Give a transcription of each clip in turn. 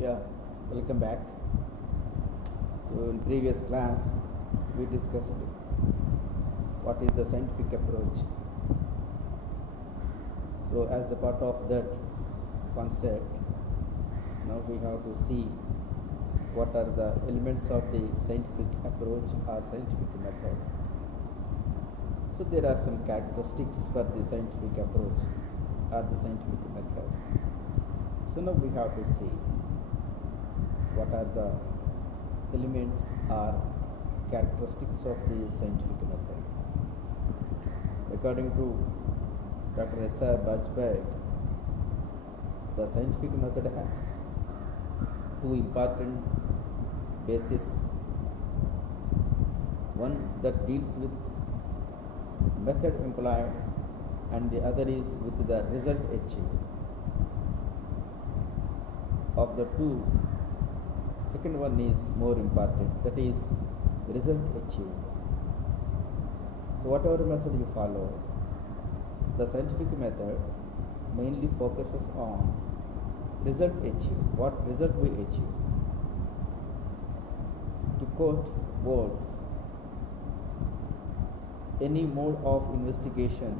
Yeah, welcome back. So in previous class, we discussed what is the scientific approach. So as a part of that concept, now we have to see what are the elements of the scientific approach or scientific method. So there are some characteristics for the scientific approach or the scientific method. So now we have to see what are the elements or characteristics of the scientific method. According to Dr. S.R. Bajpai, the scientific method has two important bases. One that deals with method employed and the other is with the result achieved. Of the two, second one is more important, that is result achieved. So whatever method you follow, the scientific method mainly focuses on result achieved, what result we achieve. To quote Wolff, any mode of investigation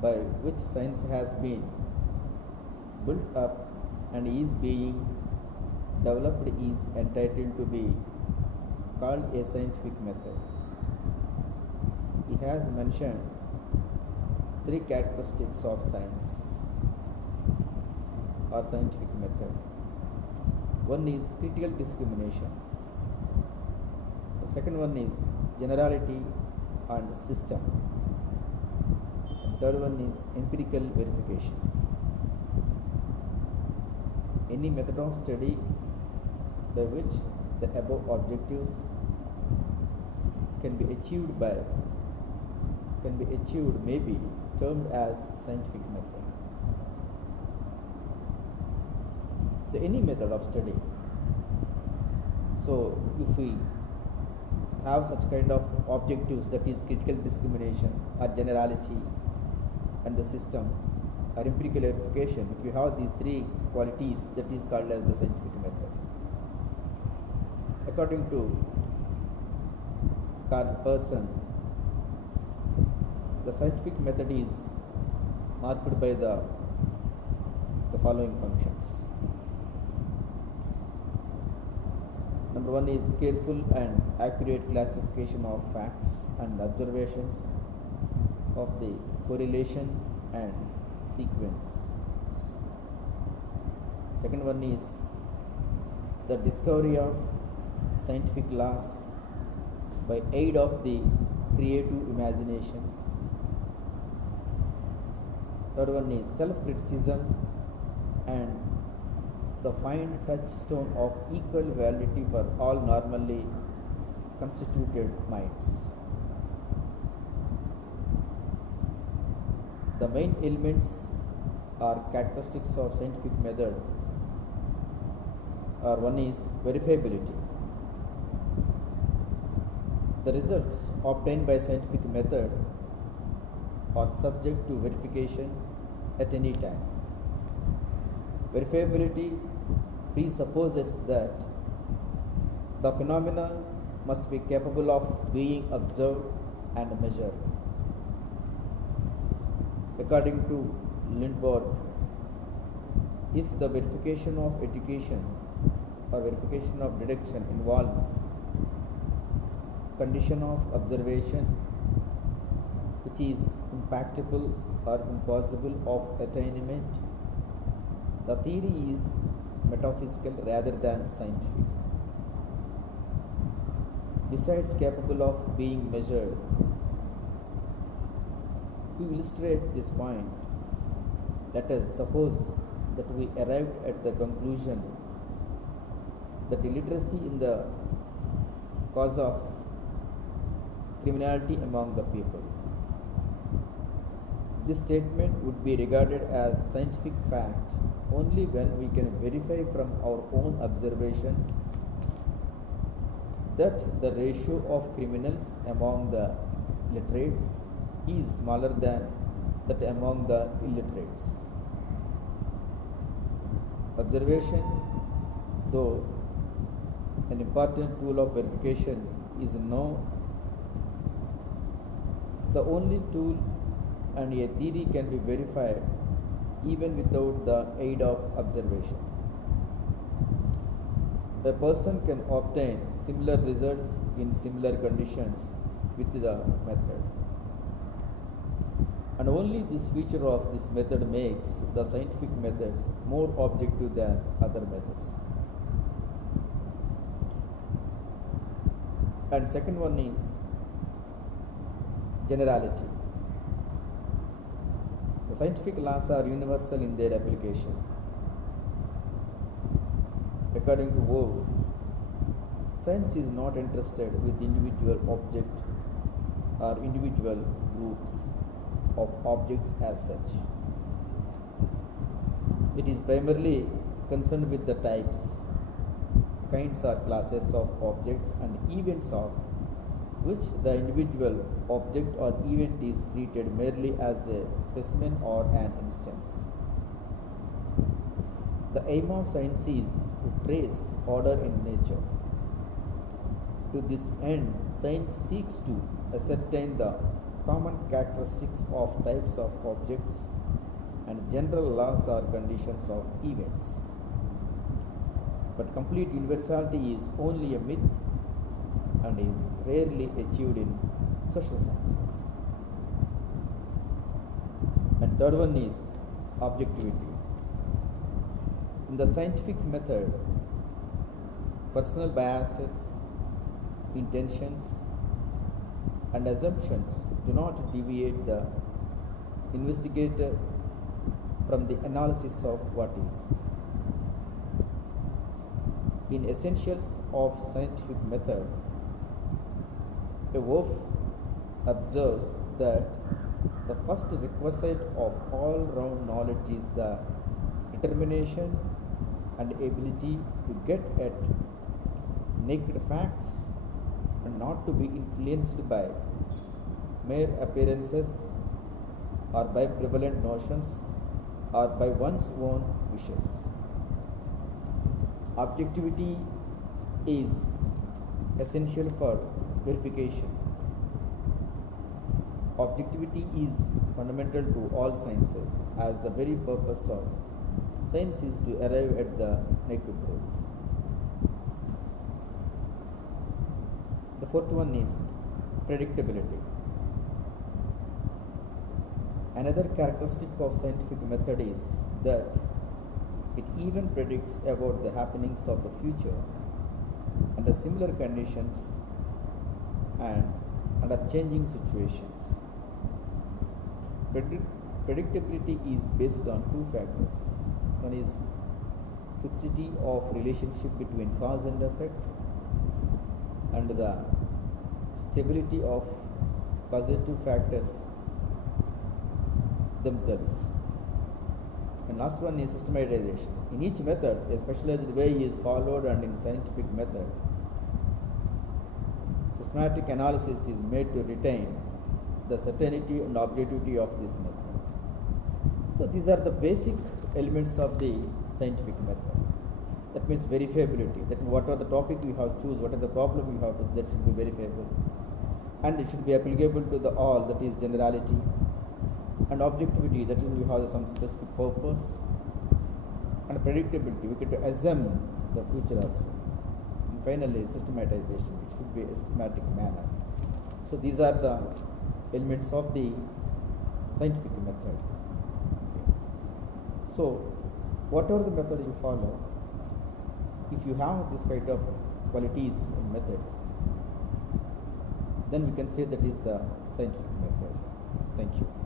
by which science has been built up and is being developed is entitled to be called a scientific method. He has mentioned three characteristics of science or scientific method. One is critical discrimination. The second one is generality and system. The third one is empirical verification. Any method of study by which the above objectives can be achieved may be termed as scientific method. Any method of study. So if we have such kind of objectives, that is critical discrimination or generality and the system or empirical verification, if you have these three qualities, that is called as the scientific method. According to Karl Persson, the scientific method is marked by the following functions. Number one is careful and accurate classification of facts and observations of the correlation and sequence. Second one is the discovery of scientific laws by aid of the creative imagination. Third one is self-criticism and the fine touchstone of equal validity for all normally constituted minds. The main elements or characteristics of scientific method are: one is verifiability. The results obtained by scientific method are subject to verification at any time. Verifiability presupposes that the phenomena must be capable of being observed and measured. According to Lindborg, if the verification of education or verification of deduction involves condition of observation which is impracticable or impossible of attainment, the theory is metaphysical rather than scientific. Besides capable of being measured, to illustrate this point, let us suppose that we arrived at the conclusion that illiteracy in the cause of criminality among the people. This statement would be regarded as scientific fact only when we can verify from our own observation that the ratio of criminals among the literates is smaller than that among the illiterates. Observation, though an important tool of verification, is now the only tool, and a theory can be verified even without the aid of observation. A person can obtain similar results in similar conditions with the method. And only this feature of this method makes the scientific methods more objective than other methods. And second one is generality. The scientific laws are universal in their application. According to Wolff, science is not interested with individual object or individual groups of objects as such. It is primarily concerned with the types, kinds or classes of objects and events of which the individual object or event is treated merely as a specimen or an instance. The aim of science is to trace order in nature. To this end, science seeks to ascertain the common characteristics of types of objects and general laws or conditions of events. But complete universality is only a myth and is rarely achieved in social sciences. And third one is objectivity. In the scientific method, personal biases, intentions, and assumptions do not deviate the investigator from the analysis of what is. In Essentials of Scientific Method, Wolff observes that the first requisite of all-round knowledge is the determination and ability to get at naked facts and not to be influenced by mere appearances or by prevalent notions or by one's own wishes. Objectivity is essential for verification. Objectivity is fundamental to all sciences, as the very purpose of science is to arrive at the naked truth. The fourth one is predictability. Another characteristic of scientific method is that it even predicts about the happenings of the future under similar conditions and under changing situations. Predictability is based on two factors. One is fixity of relationship between cause and effect, and the stability of causative factors themselves. And last one is systematization. In each method, a specialized way is followed, and in scientific method, systematic analysis is made to retain the certainty and objectivity of this method. So these are the basic elements of the scientific method. That means verifiability. That means whatever the topic we have to choose, whatever the problem we have to, that should be verifiable, and it should be applicable to the all. That is generality. And objectivity, that is we have some specific purpose. And predictability, we get to assume the future also. And finally, systematization, it should be a systematic manner. So these are the elements of the scientific method. So whatever the method you follow, if you have this kind of qualities and methods, then we can say that is the scientific method. Thank you.